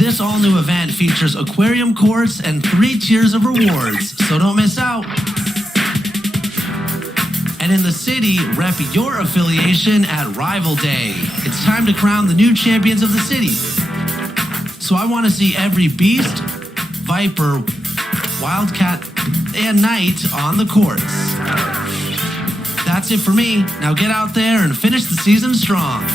This all-new event features aquarium courts and 3 tiers of rewards, so don't miss out. And in the city, rep your affiliation at Rival Day. It's time to crown the new champions of the city. So I want to see every beast, viper, wildcat, and knight on the courts. That's it for me. Now get out there and finish the season strong.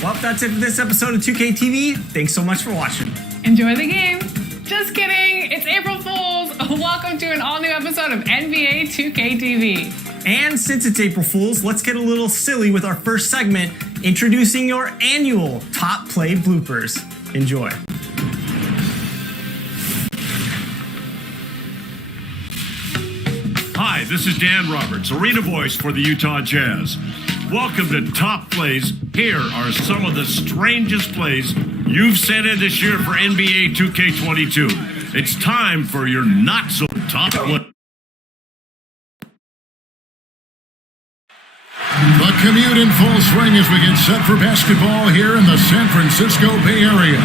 Well, that's it for this episode of 2K TV. Thanks so much for watching. Enjoy the game. Just kidding. It's April Fools. Welcome to an all-new episode of NBA 2K TV. And since it's April Fools, let's get a little silly with our first segment, introducing your annual Top Play Bloopers. Enjoy. Hi, this is Dan Roberts, arena voice for the Utah Jazz. Welcome to Top Plays. Here are some of the strangest plays you've sent in this year for NBA 2K22. It's time for your not-so-top play. The commute in full swing as we get set for basketball here in the San Francisco Bay Area.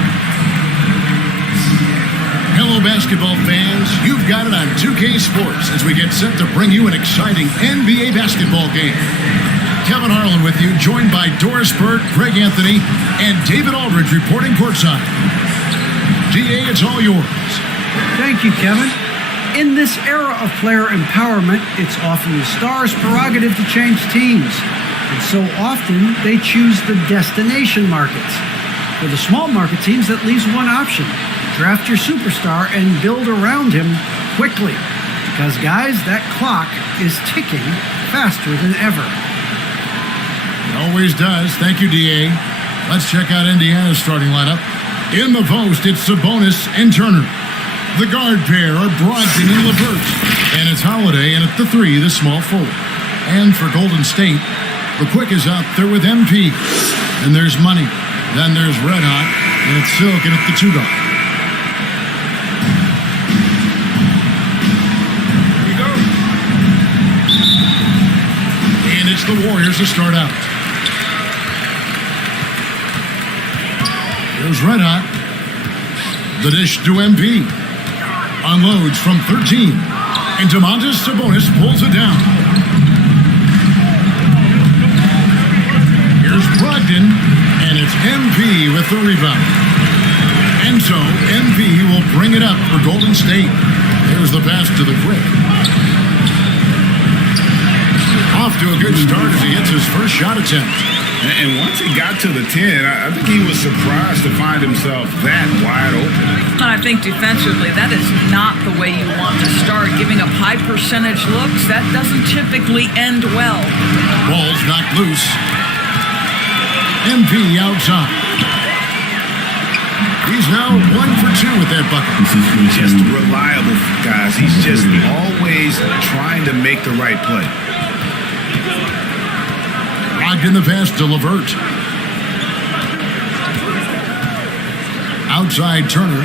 Hello, basketball fans. You've got it on 2K Sports as we get set to bring you an exciting NBA basketball game. Kevin Harlan with you, joined by Doris Burke, Greg Anthony, and David Aldridge reporting courtside. DA, it's all yours. Thank you, Kevin. In this era of player empowerment, it's often the star's prerogative to change teams. And so often, they choose the destination markets. For the small market teams, that leaves one option. Draft your superstar and build around him quickly. Because, guys, that clock is ticking faster than ever. It always does. Thank you, DA. Let's check out Indiana's starting lineup. In the post, it's Sabonis and Turner. The guard pair are Brogdon and LeVert. And it's Holiday, and at the 3, the small forward. And for Golden State, the quick is out there with MP. And there's Money. Then there's Red Hot, and it's Silk, and at the 2 guard. Here we go. And it's the Warriors to start out. Here's Red Hot. The dish to MP. Unloads from 13. And Domantas Sabonis pulls it down. Here's Brogdon. And it's MP with the rebound. And so MP will bring it up for Golden State. There's the pass to the quick. Off to a good start as he hits his first shot attempt. And once he got to the 10, I think he was surprised to find himself that wide open. I think defensively, that is not the way you want to start. Giving up high percentage looks, that doesn't typically end well. Ball's knocked loose. MP outside. He's now 1 for 2 with that bucket. He's just reliable, guys. He's just always trying to make the right play. Locked in the pass to LeVert. Outside Turner.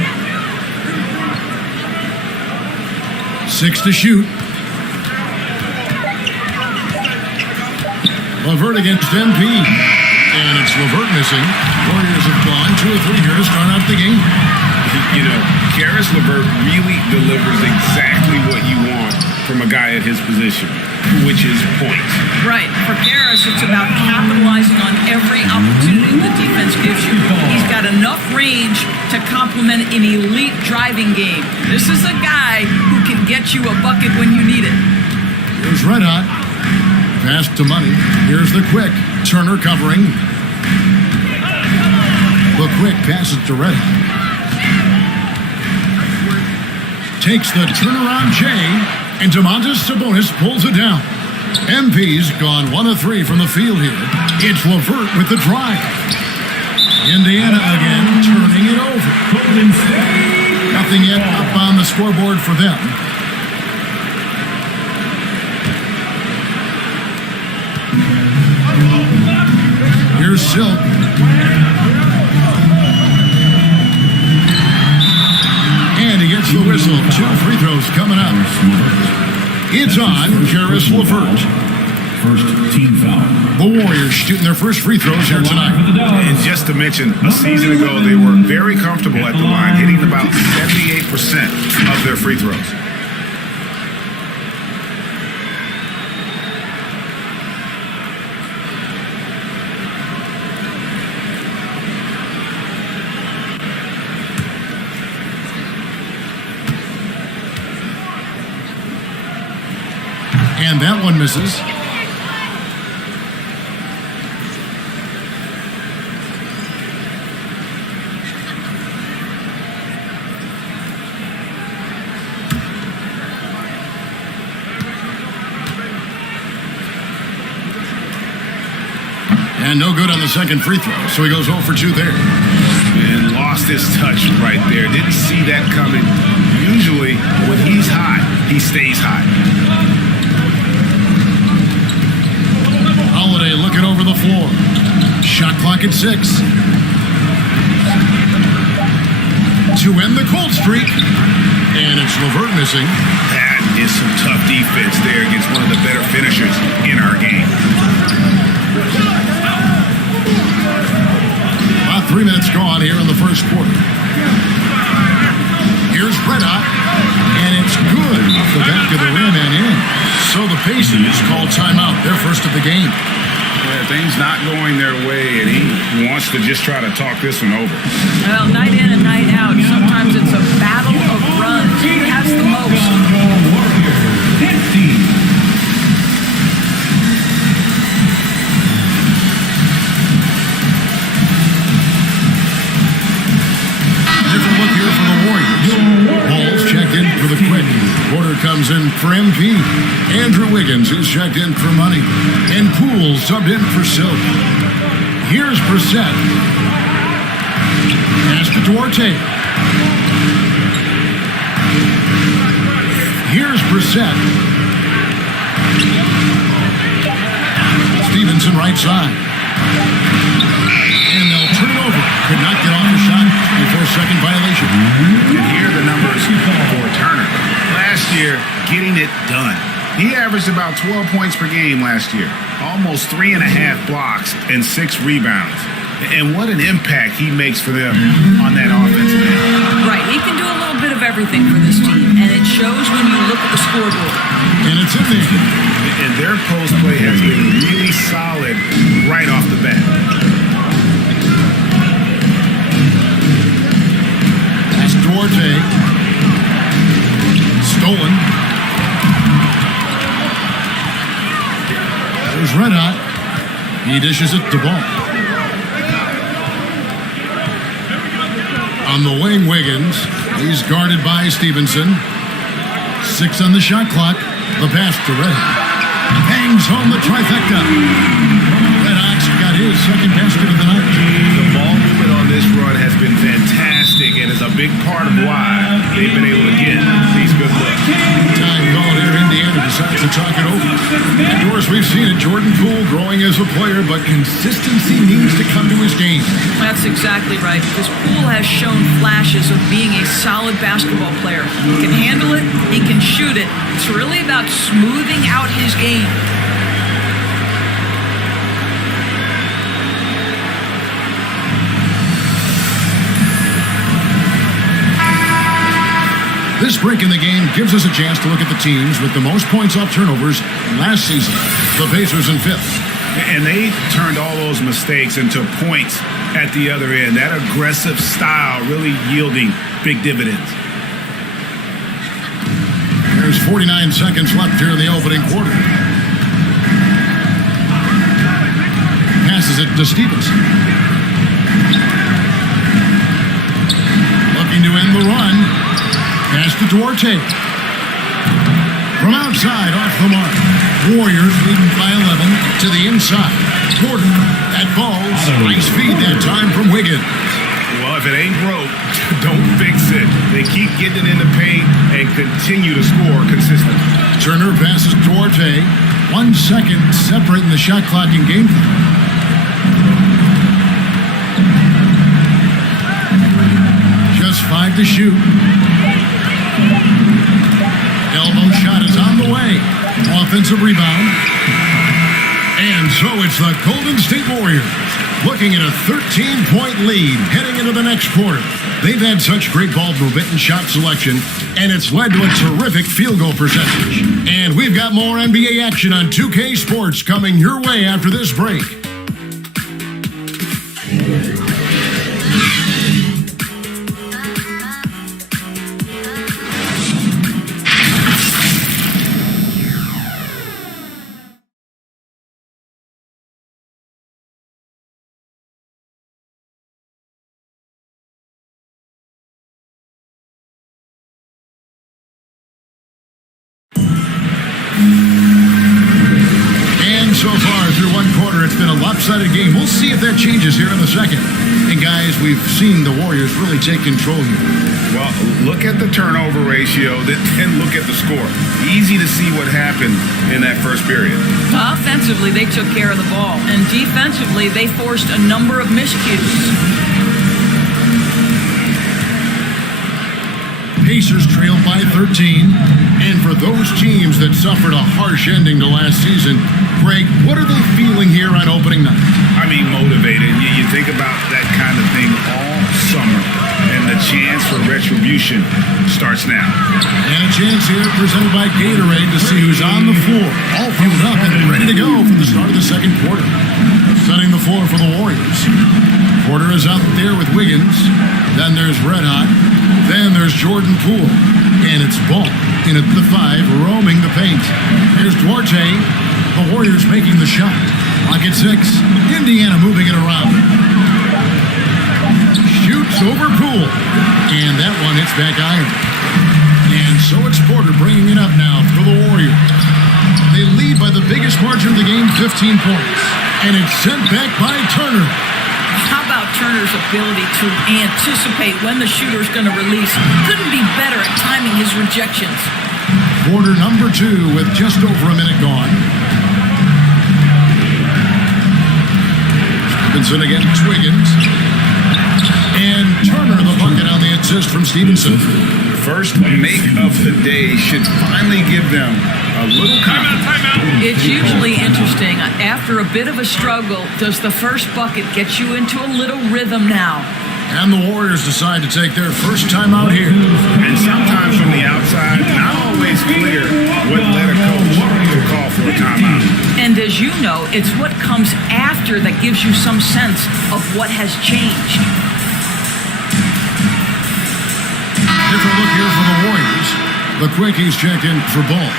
6 to shoot. LeVert against MP. And it's LeVert missing. Warriors have gone 2 or 3 here to start out the game. You know, Caris LeVert really delivers exactly what you want from a guy at his position, which is points. Right. For Caris, it's about capitalizing on every opportunity the defense gives you. He's got enough range to complement an elite driving game. This is a guy who can get you a bucket when you need it. Here's Red Hot. Pass to Money. Here's the quick. Turner covering. The quick passes to Red Hot. Takes the turnaround J, and Domantas Sabonis pulls it down. MP's gone 1 of 3 from the field here. It's LeVert with the drive. Indiana again turning it over. Nothing yet up on the scoreboard for them. Here's Silk. It's on Karis LeVert. First team foul. The Warriors shooting their first free throws here tonight. And just to mention, a season ago, they were very comfortable at the line, hitting about 78% of their free throws. And that one misses. And no good on the second free throw, so he goes 0 for 2 there. And lost his touch right there. Didn't see that coming. Usually, when he's hot, he stays hot. Holiday looking over the floor. Shot clock at 6. To end the cold streak. And it's LeVert missing. That is some tough defense there against one of the better finishers in our game. About 3 minutes gone here in the first quarter. Here's Breddock, and it's good off the back of the rim and in. So the Pacers call timeout, their first of the game. Yeah, things not going their way, and he wants to just try to talk this one over. Well, night in and night out, sometimes it's a battle of runs. Who has the most? 15. Different look here for the Warriors. Ball's checked in for the Quick. Porter comes in for MP. Andrew Wiggins is checked in for Money. And Poole subbed in for Silk. Here's Brissett. Pass to Duarte. Here's Brissett. Stevenson right side. And they'll turn it over. Could not get off the shot before second violation. And here are the numbers for Turner. Last year, getting it done. He averaged about 12 points per game last year. Almost 3.5 blocks and 6 rebounds. And what an impact he makes for them on that offensive end. Right, he can do a little bit of everything for this team, and it shows when you look at the scoreboard. And it's in there. And their post play has been really solid right off the bat. That's Duarte. Stolen. There's Red Hot. He dishes it to Ball. On the wing, Wiggins. He's guarded by Stevenson. 6 on the shot clock. The pass to Red Hot. Bangs home the trifecta. Red Hot's got his second basket of the night. The ball movement on this run has been fantastic and is a big part of why they've been able to get these good looks. Time called here. Indiana decides to talk it over. And Doris, we've seen it. Jordan Poole growing as a player, but consistency needs to come to his game. That's exactly right, because Poole has shown flashes of being a solid basketball player. He can handle it, he can shoot it. It's really about smoothing out his game. This break in the game gives us a chance to look at the teams with the most points off turnovers last season. The Pacers in 5th. And they turned all those mistakes into points at the other end. That aggressive style really yielding big dividends. There's 49 seconds left here in the opening quarter. Passes it to Stevenson. Looking to end the run. Pass to Duarte. From outside, off the mark. Warriors leading by 11 to the inside. Porter, that ball's nice feed that time from Wiggins. Well, if it ain't broke, don't fix it. They keep getting it in the paint and continue to score consistently. Turner passes Duarte. 1 second separating the shot clock in game time. Just 5 to shoot. Elbow shot is on the way. offensive rebound. And so it's the Golden State Warriors looking at a 13-point lead heading into the next quarter. They've had such great ball movement and shot selection, and it's led to a terrific field goal percentage. And we've got more NBA action on 2K Sports coming your way after this break. So far through one quarter, it's been a lopsided game. We'll see if that changes here in the second. And guys, we've seen the Warriors really take control here. Well, look at the turnover ratio, then look at the score. Easy to see what happened in that first period. Offensively, they took care of the ball, and defensively, they forced a number of miscues. Pacers trailed by 13. And for those teams that suffered a harsh ending to last season, Greg, what are they feeling here on opening night? I mean, motivated. You think about that kind of thing all summer, and the chance for retribution starts now. And a chance here presented by Gatorade to see who's on the floor, all fueled up and ready to go for the start of the second quarter. Setting the floor for the Warriors. Porter is out there with Wiggins. Then there's Red Hot. Then there's Jordan Poole. And it's Ball in at the 5, roaming the paint. Here's Duarte. The Warriors making the shot. Clock at 6. Indiana moving it around. Shoots over Poole. And that one hits back iron. And so it's Porter bringing it up now for the Warriors. They lead by the biggest margin of the game, 15 points. And it's sent back by Turner. How about Turner's ability to anticipate when the shooter's going to release? Couldn't be better at timing his rejections. Quarter number 2 with just over a minute gone. Stevenson against Wiggins. And Turner the bucket on the assist from Stevenson. First make of the day should finally give them a little confidence. It's usually interesting. After a bit of a struggle, does the first bucket get you into a little rhythm now? And the Warriors decide to take their first time out here. And sometimes from the outside, not always clear what led a coach to call for a timeout. And as you know, it's what comes after that gives you some sense of what has changed. Different look here for the Warriors. The Quickies checked in for Ball.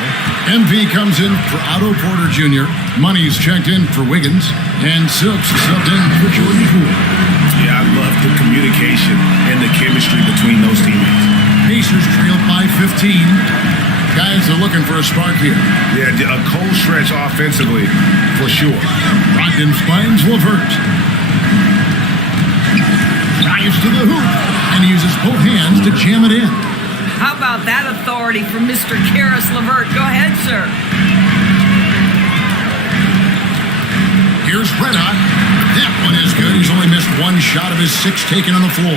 MP comes in for Otto Porter Jr. Money's checked in for Wiggins. And Silks subbed in for Jordan Poole. Yeah, I love the communication and the chemistry between those teammates. Pacers trailed by 15. Guys are looking for a spark here. Yeah, a cold stretch offensively, for sure. Brogdon finds LeVert. Drives to the hoop and uses both hands to jam it in. How about that authority from Mr. Karis LeVert? Go ahead, sir. Here's Red Hot. That one is good. He's only missed one shot of his 6 taken on the floor.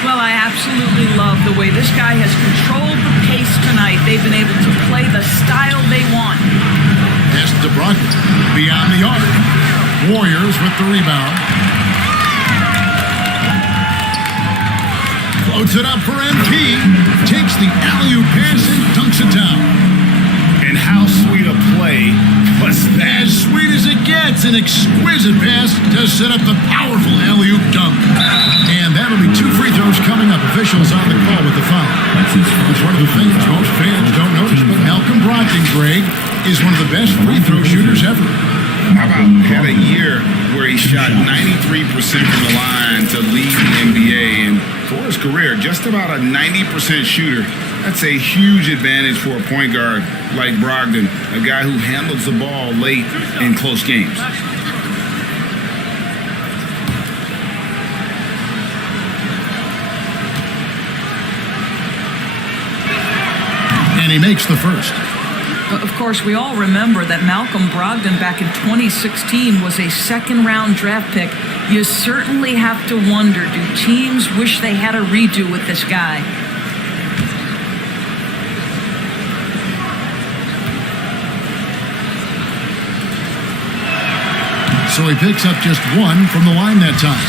Well, I absolutely love the way this guy has controlled the pace tonight. They've been able to play the style they want. Pass to Brogdon. Beyond the arc. Warriors with the rebound. Floats it up for MP. Takes the alley-oop pass and dunks it down. And how sweet a play was that? As sweet as it gets, an exquisite pass to set up the powerful alley-oop dunk. And that'll be 2 free throws coming up. Officials on the call with the foul. It's one of the things most fans don't notice, but Malcolm Brogdon, Greg, is one of the best free throw shooters ever. How about had a year where he shot 93% from the line to lead the NBA, and for his career, just about a 90% shooter. That's a huge advantage for a point guard like Brogdon, a guy who handles the ball late in close games. And he makes the first. Of course, we all remember that Malcolm Brogdon back in 2016 was a second-round draft pick. You certainly have to wonder, do teams wish they had a redo with this guy? so he picks up just 1 from the line that time.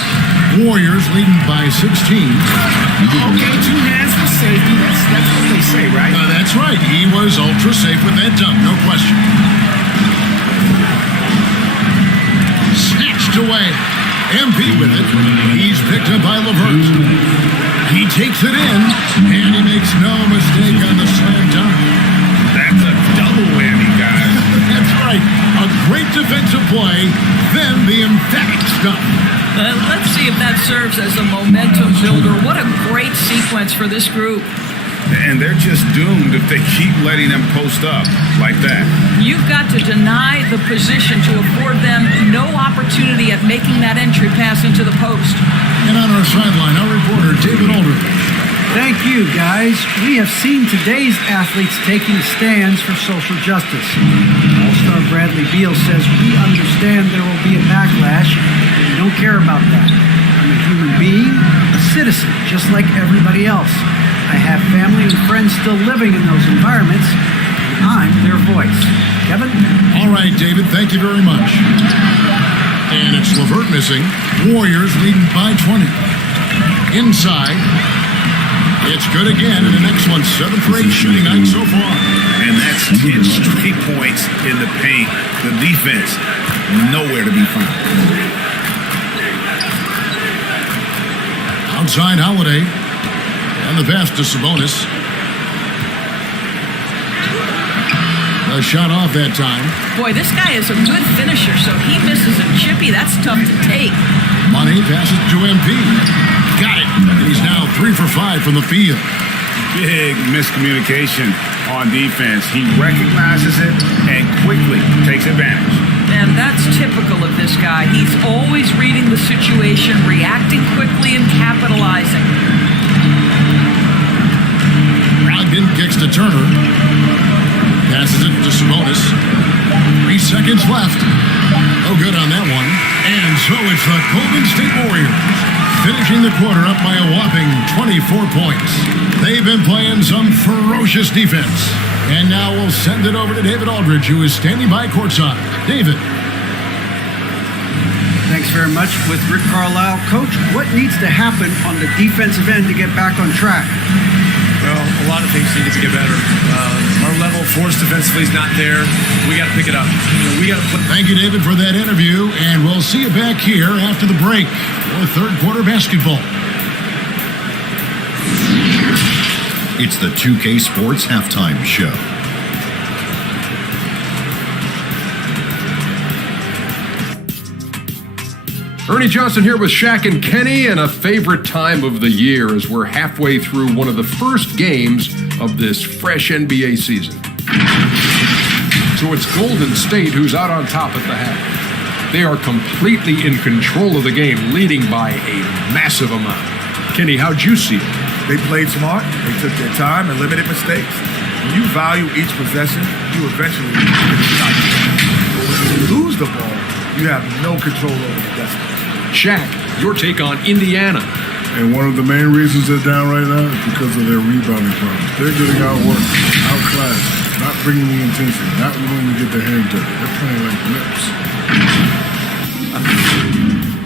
Warriors leading by 16. Okay, 2 hands for safety. That's what they say, right? That's right. He was ultra safe with that dunk, no question. Snatched away. MP with it. He's picked up by LeVert. He takes it in, and he makes no mistake on the slam dunk. That's a double whammy, guys. That's right. A great defensive play, then the emphatic stuff. Let's see if that serves as a momentum builder. What a great sequence for this group. And they're just doomed if they keep letting them post up like that. You've got to deny the position to afford them no opportunity at making that entry pass into the post. And on our sideline, our reporter, David Aldridge. Thank you, guys. We have seen today's athletes taking stands for social justice. All-star Bradley Beal says, "We understand there will be a backlash, but we don't care about that. I'm a human being, a citizen, just like everybody else. I have family and friends still living in those environments, and I'm their voice." Kevin? All right, David, thank you very much. And it's LeVert missing. Warriors leading by 20. Inside. It's good again, and the next one, 7 for 8 shooting night so far. And that's 10 straight points in the paint. The defense, nowhere to be found. Outside Holiday. And the pass to Sabonis. A shot off that time. Boy, this guy is a good finisher, so he misses a chippy. That's tough to take. Money passes to MP. Got it. He's now 3 for 5 from the field. Big miscommunication on defense. He recognizes it and quickly takes advantage. And that's typical of this guy. He's always reading the situation, reacting quickly, and capitalizing. Brogdon kicks to Turner. Passes it to Sabonis. 3 seconds left. No good on that one. And so it's the Golden State Warriors finishing the quarter up by a whopping 24 points. They've been playing some ferocious defense. And now we'll send it over to David Aldridge, who is standing by courtside. David. Thanks very much. With Rick Carlisle, Coach, what needs to happen on the defensive end to get back on track? Well, a lot of things need to get better. Our level of force defensively is not there. We got to pick it up. We got to play. Thank you, David, for that interview, and we'll see you back here after the break for third quarter basketball. It's the 2K Sports Halftime Show. Ernie Johnson here with Shaq and Kenny, and a favorite time of the year as we're halfway through one of the first games of this fresh NBA season. So it's Golden State who's out on top at the half. They are completely in control of the game, leading by a massive amount. Kenny, how'd you see it? They played smart, they took their time and limited mistakes. When you value each possession, you eventually get a shot. But when you lose the ball, you have no control over the destiny. Shaq, your take on Indiana. And one of the main reasons they're down right now is because of their rebounding problems. They're getting outworked, outclassed, not bringing the intensity, not willing to get their hands dirty. They're playing like nips.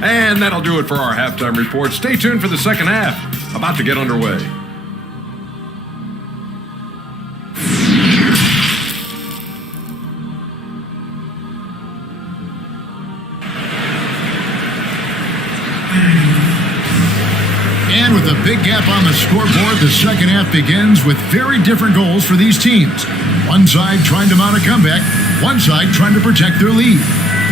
And that'll do it for our halftime report. Stay tuned for the second half, about to get underway. And with a big gap on the scoreboard, the second half begins with very different goals for these teams. One side trying to mount a comeback, one side trying to protect their lead.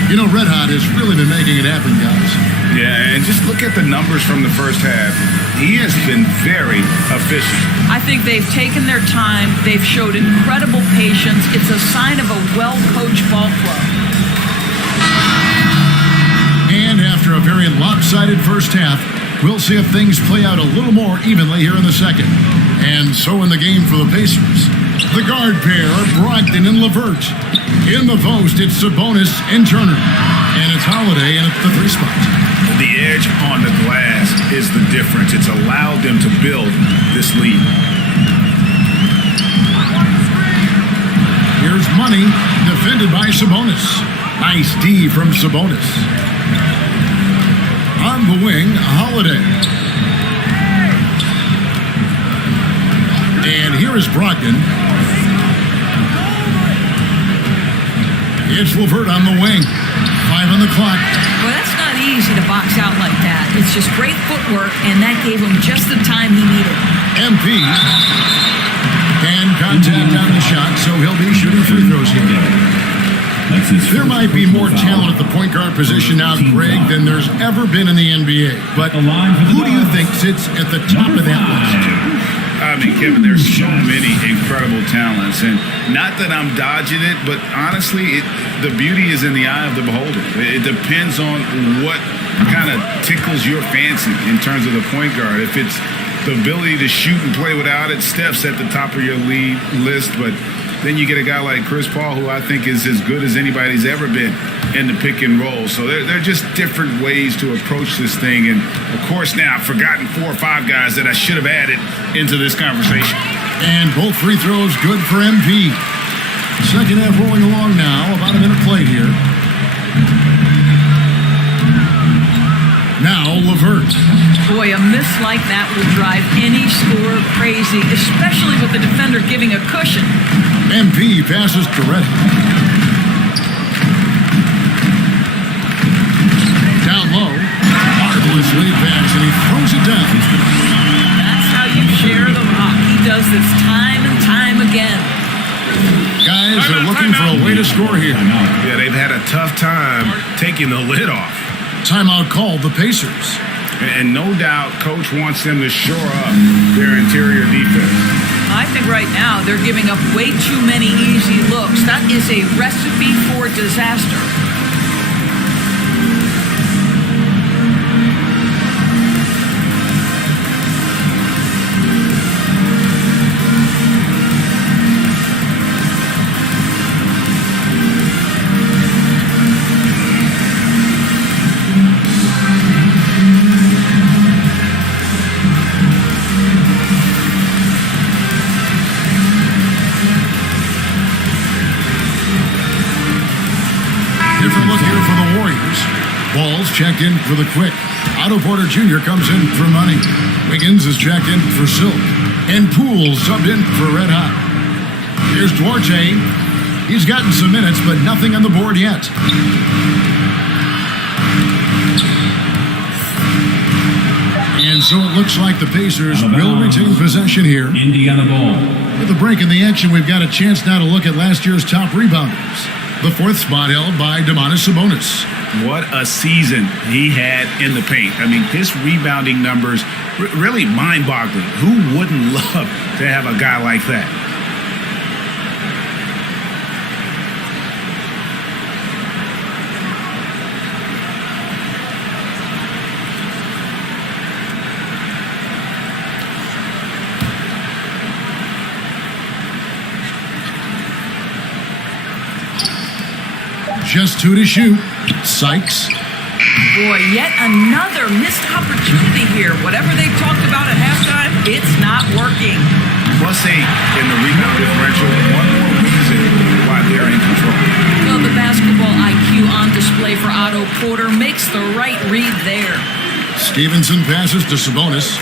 You know, Red Hot has really been making it happen, guys. Yeah, and just look at the numbers from the first half. He has been very efficient. I think they've taken their time. They've showed incredible patience. It's a sign of a well-coached ball club. And after a very lopsided first half, we'll see if things play out a little more evenly here in the second. And so in the game for the Pacers, the guard pair are Brogdon and LeVert. In the post, it's Sabonis and Turner. And it's Holiday in at the 3 spot. The edge on the glass is the difference. It's allowed them to build this lead. Here's Money, defended by Sabonis. Nice D from Sabonis. On the wing, Holiday. And here is Brogdon. It's LeVert on the wing. 5 on the clock. Well, that's not easy to box out like that. It's just great footwork, and that gave him just the time he needed. MP. And contact on the shot, so he'll be shooting free throws here. There might be more talent at the point guard position now, Greg, than there's ever been in the NBA. But who do you think sits at the top of that list? I mean, Kevin, there's so many incredible talents, and not that I'm dodging it, but honestly, the beauty is in the eye of the beholder. It depends on what kind of tickles your fancy in terms of the point guard. If it's the ability to shoot and play without it, Steph's at the top of your lead list, but then you get a guy like Chris Paul, who I think is as good as anybody's ever been in the pick and roll. So they're just different ways to approach this thing. And, of course, now I've forgotten 4 or 5 guys that I should have added into this conversation. And both free throws good for MP. Second half rolling along now. About a minute played here. Now LeVert. Boy, a miss like that will drive any scorer crazy, especially with the defender giving a cushion. MP passes to Reddick. Down low. Marvelous lead pass, and he throws it down. That's how you share the rock. He does this time and time again. Guys are looking for a way to score here. Yeah, they've had a tough time taking the lid off. Timeout called the Pacers. And no doubt, Coach wants them to shore up their interior defense. I think right now they're giving up way too many easy looks. That is a recipe for disaster. Ball's checked in for the Quick. Otto Porter Jr. comes in for Money. Wiggins is checked in for Silk. And Poole subbed in for Red Hot. Here's Duarte. He's gotten some minutes, but nothing on the board yet. And so it looks like the Pacers will retain possession here. Indiana ball. With a break in the action, we've got a chance now to look at last year's top rebounders. The 4th spot held by Domantas Sabonis. What a season he had in the paint. I mean, his rebounding numbers, really mind-boggling. Who wouldn't love to have a guy like that? Just 2 to shoot. Sykes. Boy, yet another missed opportunity here. Whatever they talked about at halftime, it's not working. +8 in the rebound differential. One more reason why they're in control. Well, the basketball IQ on display for Otto Porter makes the right read there. Stevenson passes to Sabonis.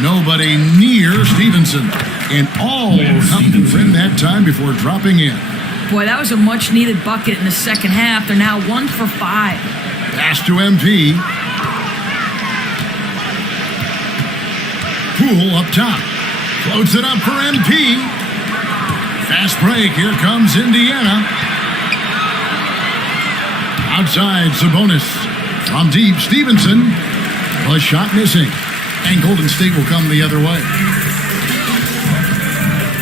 Nobody near Stevenson. And all in that time before dropping in. Boy, that was a much-needed bucket in the second half. They're now 1 for 5. Pass to MP. Poole up top. Floats it up for MP. Fast break. Here comes Indiana. Outside, Sabonis. From deep, Stevenson. A shot missing. And Golden State will come the other way.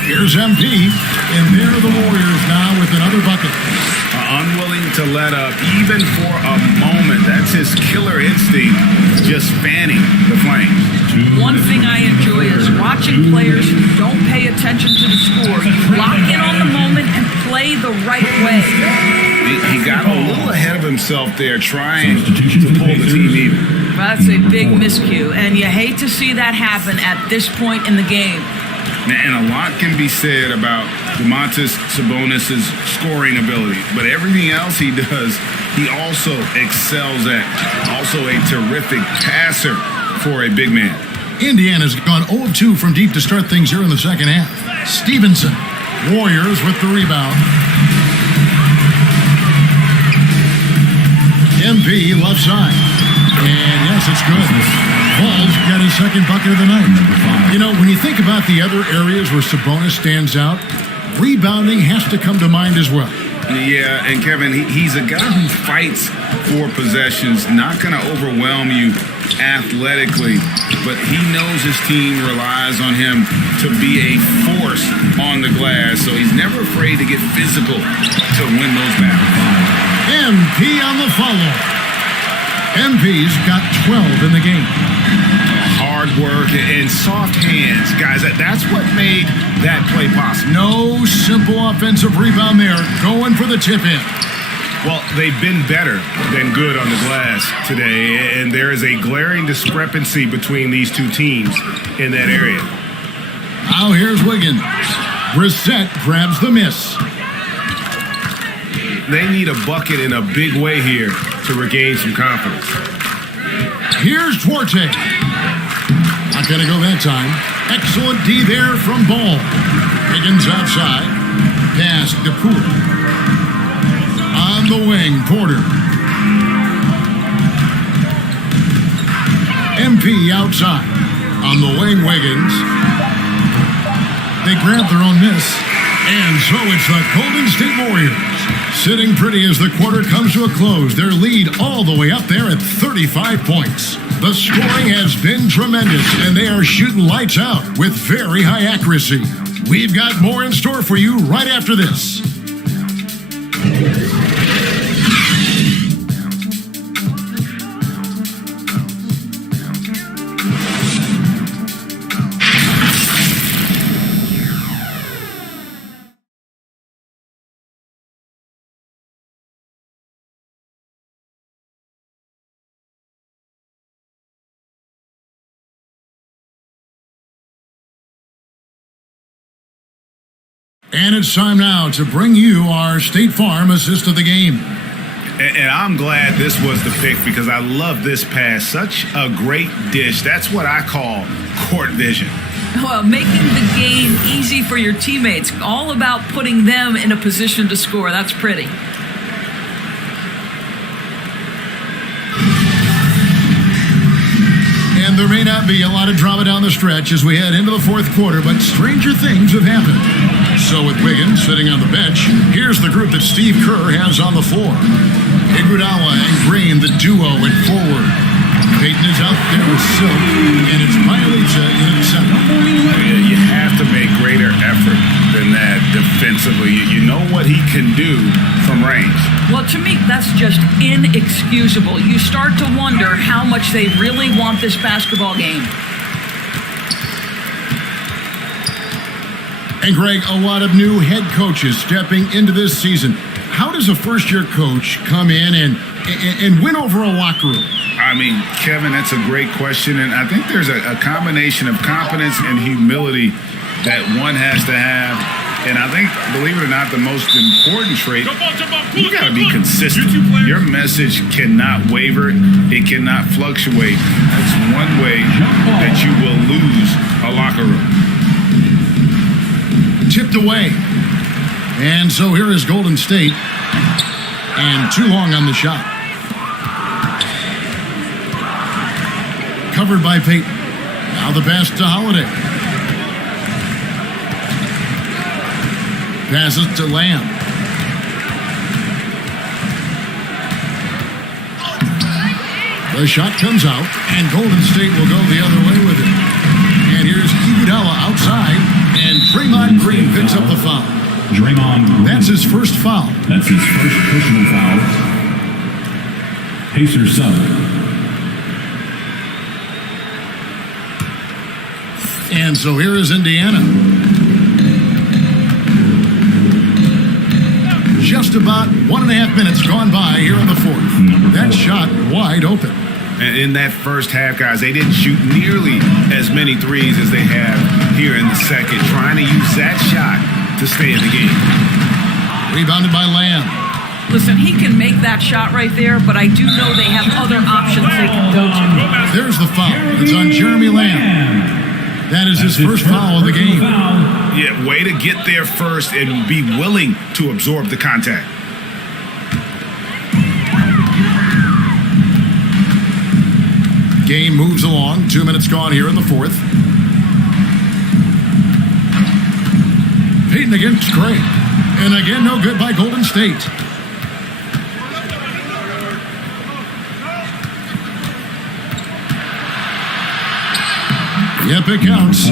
Here's MP. And there are the Warriors now with another bucket. Unwilling to let up, even for a moment. That's his killer instinct, just fanning the flames. One thing I enjoy is watching players who don't pay attention to the score. You lock in on the moment and play the right way. He got a little ahead of himself there, trying to pull the team even. Well, that's a big miscue, and you hate to see that happen at this point in the game. And a lot can be said about Domantas Sabonis' scoring ability, but everything else he does, he also excels at. Also a terrific passer for a big man. Indiana's gone 0 of 2 from deep to start things here in the second half. Stevenson, Warriors with the rebound. MP left side. And yes, it's good. Ball's got his second bucket of the night. You know, when you think about the other areas where Sabonis stands out, rebounding has to come to mind as well. Yeah, and Kevin, he's a guy who fights for possessions, not going to overwhelm you athletically, but he knows his team relies on him to be a force on the glass, so he's never afraid to get physical to win those battles. MP on the follow. MP's got 12 in the game. Hard work and soft hands, guys. That's what made that play possible. No simple offensive rebound there. Going for the tip in. Well, they've been better than good on the glass today, and there is a glaring discrepancy between these two teams in that area. Now here's Wiggins. Brissett grabs the miss. They need a bucket in a big way here to regain some confidence. Here's Duarte. Not going to go that time. Excellent D there from Ball. Wiggins outside. Pass to Poole. On the wing, Porter. MP outside. On the wing, Wiggins. They grab their own miss. And so it's the Golden State Warriors sitting pretty as the quarter comes to a close. Their lead all the way up there at 35 points. The scoring has been tremendous, and they are shooting lights out with very high accuracy. We've got more in store for you right after this. And it's time now to bring you our State Farm assist of the game. And I'm glad this was the pick because I love this pass. Such a great dish. That's what I call court vision. Well, making the game easy for your teammates. All about putting them in a position to score. That's pretty. And there may not be a lot of drama down the stretch as we head into the fourth quarter, but stranger things have happened. So with Wiggins sitting on the bench, here's the group that Steve Kerr has on the floor. Iguodala and Green, the duo at forward. Payton is out there with Silk, and it's Bielitsa in at center. You have to make greater effort than that defensively. You know what he can do from range. Well, to me, that's just inexcusable. You start to wonder how much they really want this basketball game. And Greg, a lot of new head coaches stepping into this season. How does a first-year coach come in and win over a locker room? I mean, Kevin, that's a great question. And I think there's a combination of confidence and humility that one has to have. And I think, believe it or not, the most important trait, you got to be consistent. Your message cannot waver. It cannot fluctuate. That's one way that you will lose a locker room. Tipped away. And so here is Golden State. And too long on the shot. Covered by Payton. Now the pass to Holiday. Passes to Lamb. The shot comes out, and Golden State will go the other way with it. And here's Iguodala outside, and Draymond Green picks up the foul. Draymond Green. That's his first foul. That's his first personal foul. Pacers sub. And so here is Indiana. Just about 1.5 minutes gone by here in the fourth. That shot wide open. And in that first half, guys, they didn't shoot nearly as many threes as they have here in the second. Trying to use that shot to stay in the game. Rebounded by Lamb. Listen, he can make that shot right there, but I do know they have other options they can go to. There's the foul. It's on Jeremy Lamb. That is his first foul of the game. Yeah, way to get there first and be willing to absorb the contact. Game moves along. 2 minutes gone here in the fourth. Payton against Gray. And again, no good by Golden State. Yep, it counts.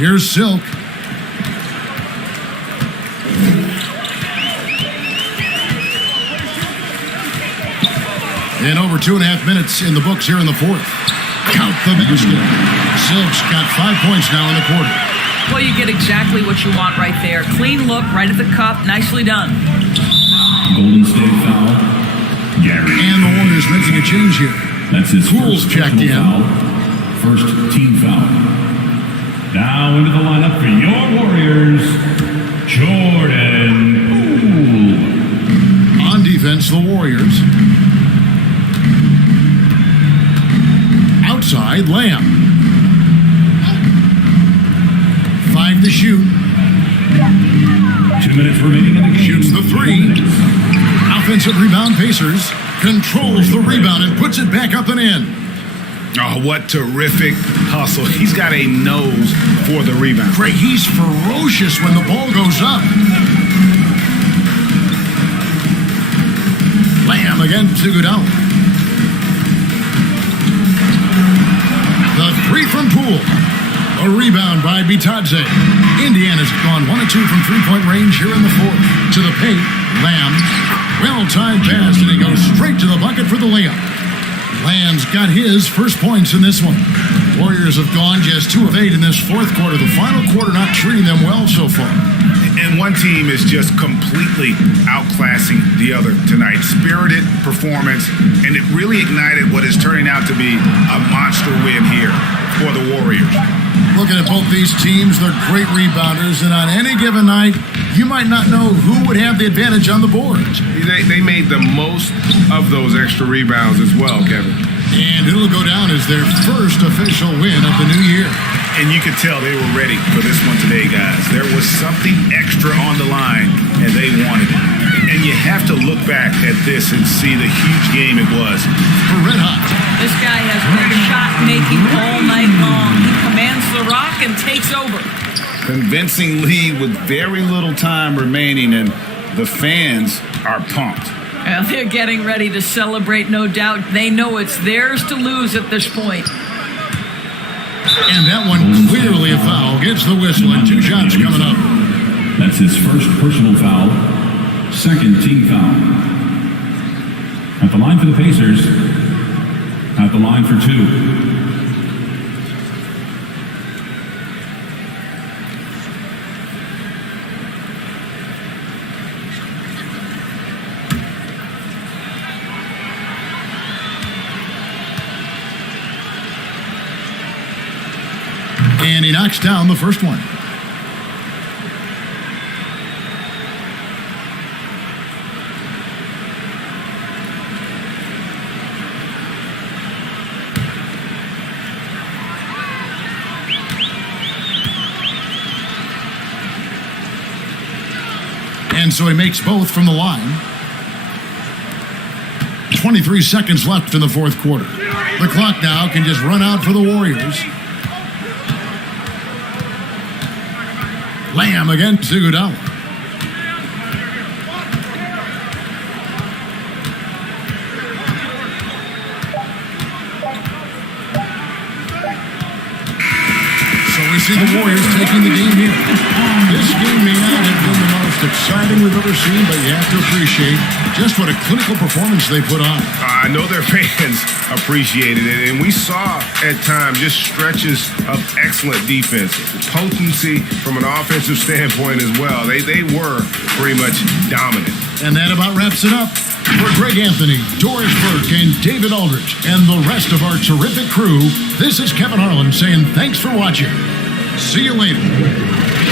Here's Silk. And over 2.5 minutes in the books here in the fourth. Count the basket. Silk's got 5 points now in the quarter. Well, you get exactly what you want right there. Clean look, right at the cup. Nicely done. Golden State foul. Gary. And the Warriors making a change here. That's his Poole's first checked in. foul. First team foul. Now into the lineup for your Warriors, Jordan Poole. On defense, the Warriors. Outside, Lamb. 5 to shoot. 2 minutes remaining in the game. Shoots the three. Offensive rebound, Pacers. Controls the rebound and puts it back up and in. Oh, what terrific hustle. He's got a nose for the rebound. Craig, he's ferocious when the ball goes up. Lamb again to Iguodala. The three from Poole. A rebound by Bitadze. Indiana's gone 1 of 2 from three-point range here in the fourth. To the paint, Lamb. Well-timed pass, and he goes straight to the bucket for the layup. Lamb's got his first points in this one. Warriors have gone just 2 of 8 in this fourth quarter. The final quarter not treating them well so far. And one team is just completely outclassing the other tonight. Spirited performance, and it really ignited what is turning out to be a monster win here for the Warriors. Looking at both these teams, they're great rebounders, and on any given night, you might not know who would have the advantage on the boards. They made the most of those extra rebounds as well, Kevin. And it'll go down as their first official win of the new year. And you could tell they were ready for this one today, guys. There was something extra on the line, and they wanted it. And you have to look back at this and see the huge game it was. Red hot. This guy has been shot making all night long. He commands the rock and takes over. Convincing lead with very little time remaining, and the fans are pumped. Well, they're getting ready to celebrate, no doubt. They know it's theirs to lose at this point. And that one clearly a foul. Gets the whistle, and 2 shots coming up. That's his first personal foul. Second team foul. At the line for the Pacers. At the line for 2. And he knocks down the first one. And so he makes both from the line. 23 seconds left in the fourth quarter. The clock now can just run out for the Warriors. Lamb against Iguodala. So we see the Warriors taking the game here. This game may not have been the most exciting we've ever seen, but you have to appreciate just what a clinical performance they put on. I know their fans appreciated it, and we saw at times just stretches of excellent defense, potency from an offensive standpoint as well. They were pretty much dominant. And that about wraps it up. For Greg Anthony, Doris Burke, and David Aldrich, and the rest of our terrific crew, this is Kevin Harlan saying thanks for watching. See you later.